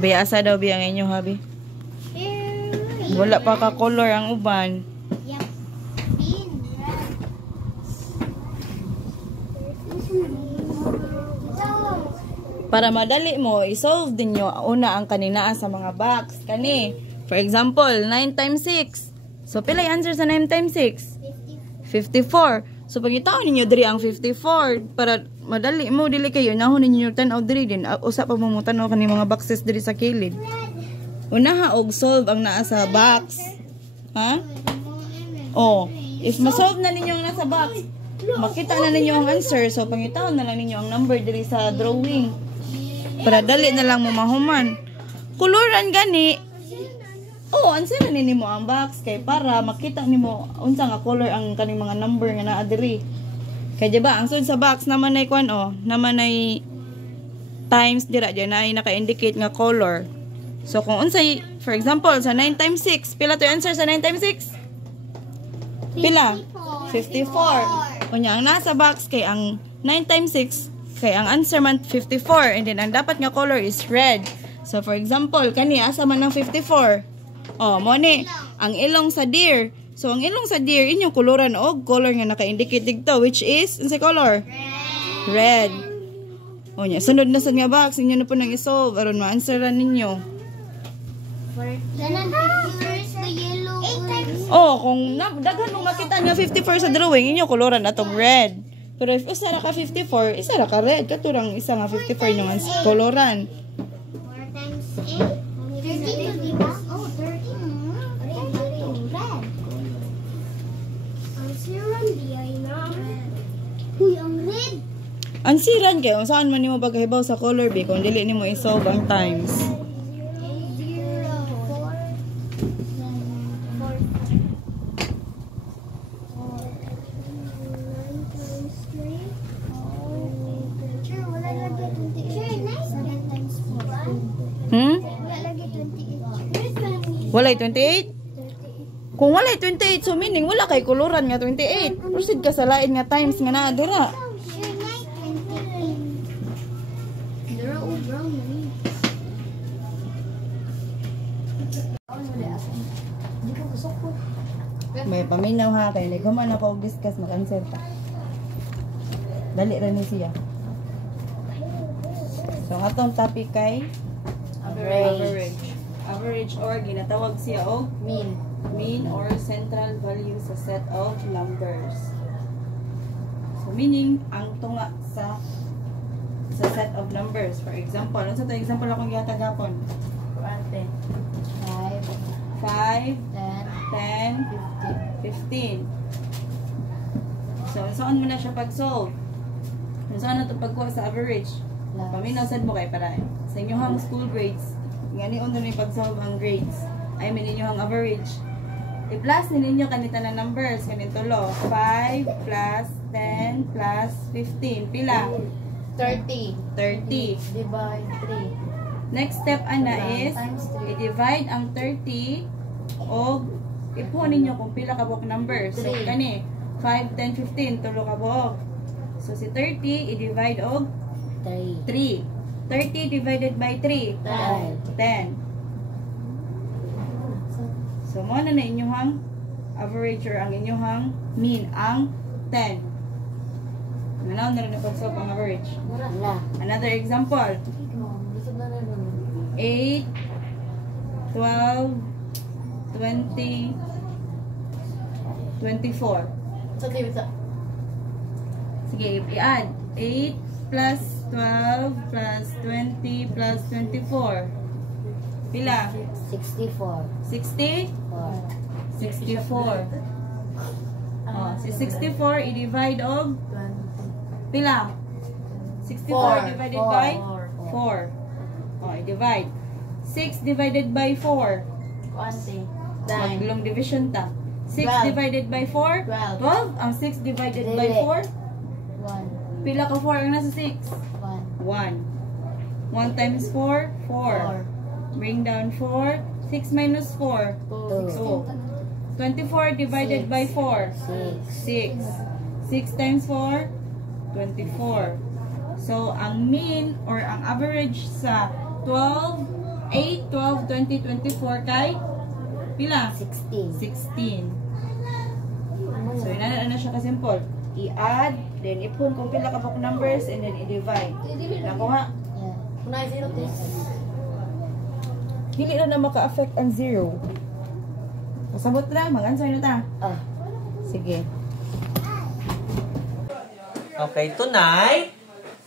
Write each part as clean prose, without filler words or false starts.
Biasa daw biyang inyo, habi. Wala pa ka color ang uban. Para madali mo, isolve din nyo una ang kanina sa mga box. Kani, for example, 9 times 6. So, pila yung answer sa 9 times 6? 54. So, pag itaon ninyo diri ang 54, para madali mo, dili kayo, nahon ninyo yung tanaw diri din. Usa pa mo tanaw kani mga boxes diri sa kilid. Unaha og solve ang naa sa box. Ha? Oh, if ma-solve na ninyo ang nasa box, makita na ninyo ang answer. So, pangitaon na lang ninyo ang number diri sa drawing. Para dali na lang mo mahuman. Kuluran gani. Oh, answer na nimo ang box kay para makita nimo unsa nga color ang kaning mga number nga naa diri. Kay di ba ang sud sa box naman ay kwan naman ay times dira diyan ay naka-indicate nga color. So kung unsay for example sa 9 times 6, pila to yung answer sa 9 times 6? Pila? 54. Unya ang nasa box kay ang 9 times 6 kay ang answer man 54 and then ang dapat nga color is red. So for example, kani asa man ang 54? Oh, mo ni ang ilong sa deer. So ang ilong sa deer inyong koloran og color nga naka-indicate dito which is unsay color? Red. O nya sunod na sa nga box inyo na po nang isolve aron ma-answeran ninyo. Oh, kung daghan mong makita nga 54 sa drawing inyo koloran atong red. Pero if usa ra ka 54, isa ra ka red. Katurang isa nga 54 yung koloran. 4 times 8. 32, diba? Oh, 13. Red. Ang siran di ay na. Uy, ang red. Ang siran kayo, saan man nimo pagkahibaw sa color B kung dili nimo isolve ang times. Walay 28? Kung walay 28, so meaning wala kay koloran nga 28. Proceed ka sa lain nga times nga naa dira. May paminaw ha kay guman na pa og discuss mag-answer ta. Dali ra ni siya. So atong topic kay average. Average or ginatawag siya og mean or central value sa set of numbers. So meaning ang tunga sa set of numbers. For example, ano sa to example akong gihatag gapon? 5, 10, 15. So saan mo na siya pag-solve? Saan na to pagkuha sa average? Paminaw sad mo kay para sa inyong school grades. Ngani uno ni pag-solve ang grades. Ay may ninyo ang average. I-plus ninyo kanita na numbers kanin tulo. 5 plus 10 plus 15. Pila? 30. Divide 3. Next step ana is i-divide ang 30 og ipuha ninyo kung pila ka buok numbers. So kani 5, 10, 15 tulo ka buok. So si 30 i-divide og 3. 30 divided by 3. 10. So, mo na inyong average or ang inyong mean, ang 10. Manaw na rin na pag-solve ang average. Another example. 8, 12, 20, 24. Sige, i-add. 8 plus 12 plus 20 plus 24. Pila? 64. 60? 64. Oh, si 64 i-divide og pila? 64 divided by 4. Oh, i-divide. 6 divided by 4. Long division ta. 6 divided by 4? 12. Ang 6 divided by 4? 1. Pila ka 4 ang nasa 6? 1. 1 times 4? 4. Bring down 4. 6 minus 4? 2. 24 divided by 4? 6. 6 times 4? 24. So, ang mean or ang average sa 12, 8, 12, 20, 24 kay pila? 16. 16. So, yun na siya kasimple. I-add, then ipon kung pila ka book numbers, and then i-divide. Nakuha? Yeah. Kung na 0 this. Hindi na maka-affect ang 0. Pasabot na, mag-answer na ta. Ah. Sige. Okay, tonight,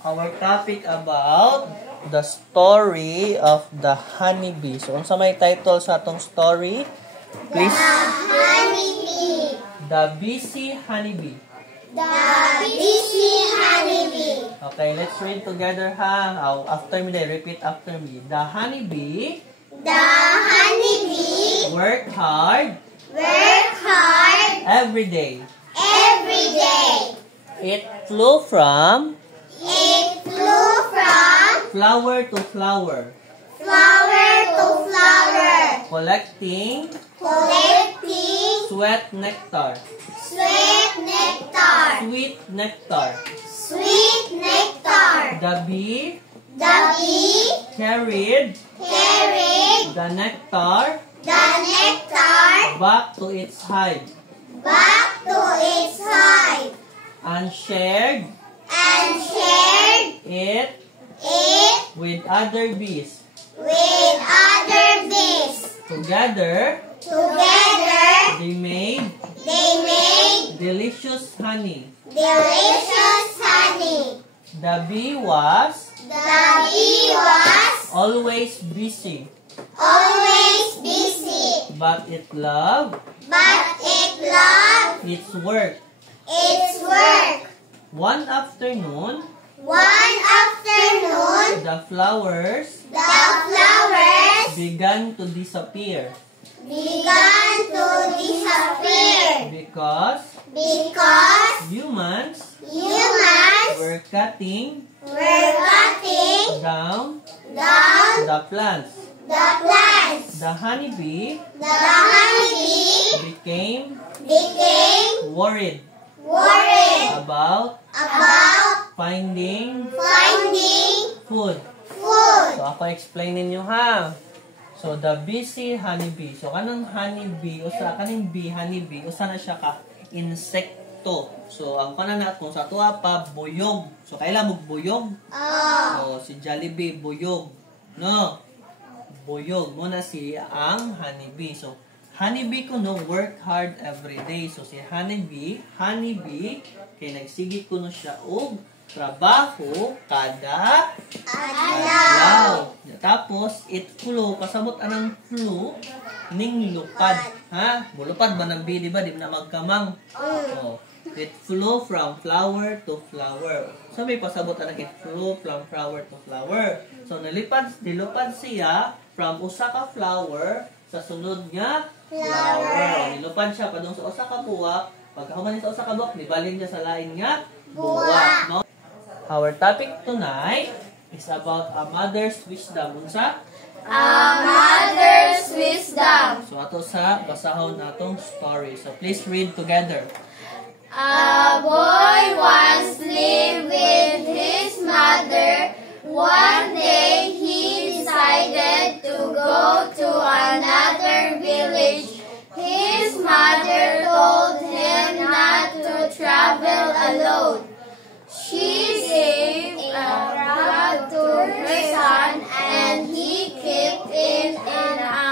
our topic about the story of the honeybee. So, unsa may title sa atong story? Please. Honeybee. The busy honeybee. The busy honeybee. Okay, let's read together ha. After me, repeat after me. The honeybee The honeybee worked hard work hard every day. every day. It flew from It flew from flower to flower, flower to flower, collecting collecting sweet nectar. sweet nectar. Sweet nectar. Sweet nectar. The bee The bee carried carried the nectar the nectar back to its hive back to its hive and shared and shared it it with other bees. with other bees. Together, Together, they made they made delicious honey. delicious honey. The bee was The bee was always busy, always busy, but it loved but it loved its work. its work. One afternoon, One afternoon, the flowers the flowers began to disappear began to disappear because because humans humans were cutting were cutting down down the plants. the plants. The honeybee The honeybee became became worried worried about about finding finding food. food. So, ako explain ninyo ha. So, the busy honeybee. So, kanang honeybee, kaning bee, honeybee, usa na siya ka insekto. So, ang kanan na kung sa tuwa pa, buyog. So, kailan mo buyog? Oh, Si Jollibee, buyog. No? Buyog. Muna si ang honeybee. So, honeybee ko no, work hard every day. So, si honeybee, kay nagsigi ko no siya og trabaho kada adlaw. Tapos, it flew. Pasabot anang flew, ning lupad. Ha? Mulupad ba ng bee, di ba? Di ba na magkamang? Oh. It flew from flower to flower. So, may pasabot anang it flew from flower to flower. So, nilupad siya from usa ka flower sa sunod nga flower. Nilupad siya padung sa usa ka buwak. Pagkahuman sa usa ka buwak, nibalin niya sa lain nga buwak. No? Our topic tonight is about a mother's wisdom. Unsa? a mother's wisdom. So, ato sa basahon natong story. So, please read together. A boy once lived with his mother. One day he decided to go to another village. His mother told him not to travel alone. She gave a rug to her son and he kept it in a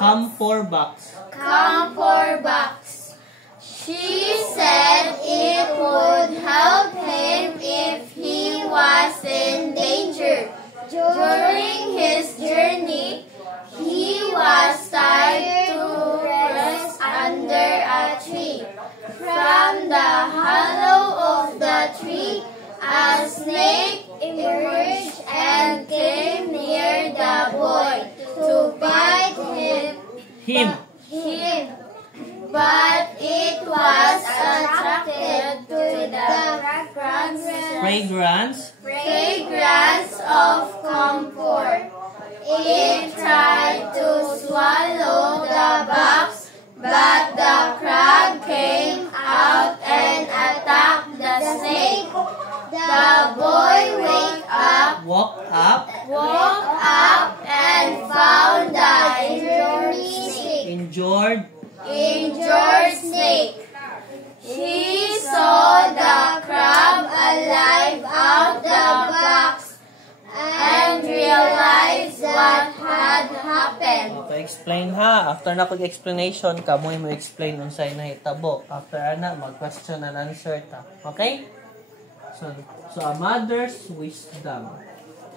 Camphor box. camphor box. She said it would help him if he was in danger. During his journey, he was tied to rest under a tree. From the hollow of the tree, a snake emerged and came near the boy to bite him. But it was attracted to the fragrance of camphor. It tried to swallow the box, but the crab came out out and attacked the snake. The boy Walk up. woke up and found the injured snake. He saw the crab alive out the box and realized what had happened. Okay, explain ha. After na pag-explanation, kamoy mo explain unsay nahitabo. After ana, mag-question and answer ta. Okay? So a mother's wisdom.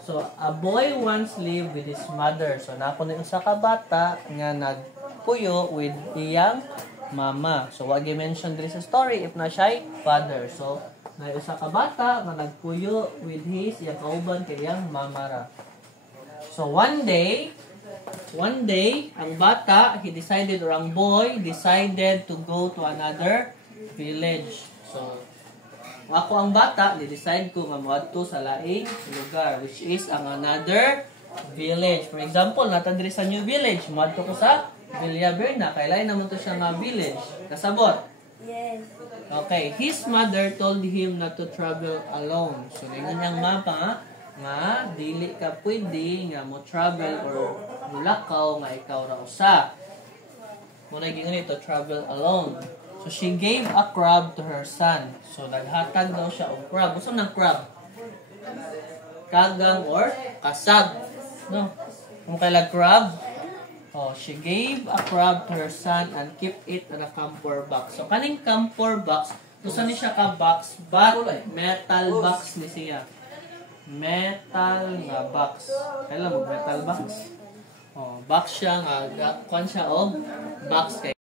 So, a boy once lived with his mother. So, napo ni usa ka bata nga nagpuyo with iyang mama. So, wag i-mention diri sa story if na siya'y father. So, na usa ka bata nga nagpuyo with his iyang kauban kay iyang mama ra. So, one day, ang bata, ang boy decided to go to another village. So, ako ang bata, decide ko nga moadto sa laing lugar, which is ang another village. For example, natandiri sa new village, moadto ko sa Villaverna. Kailan naman to siya nga village? Kasabot? Yes. Okay, his mother told him not to travel alone. So, ningon niyang mapa nga dili ka pwede nga mo travel or mulakaw nga ikaw ra usa. Muna gingon ito, travel alone. So, she gave a crab to her son. So, naghatag daw siya og crab. Gusto ng crab? Kagang or kasag. No? Kung kailang crab, she gave a crab to her son and kept it in a camphor box. So, kaning camphor box, gusto ni siya ka box, but metal box ni siya. Metal na box. Kailan mo, metal box? Box siya nga, kuhan siya og box kay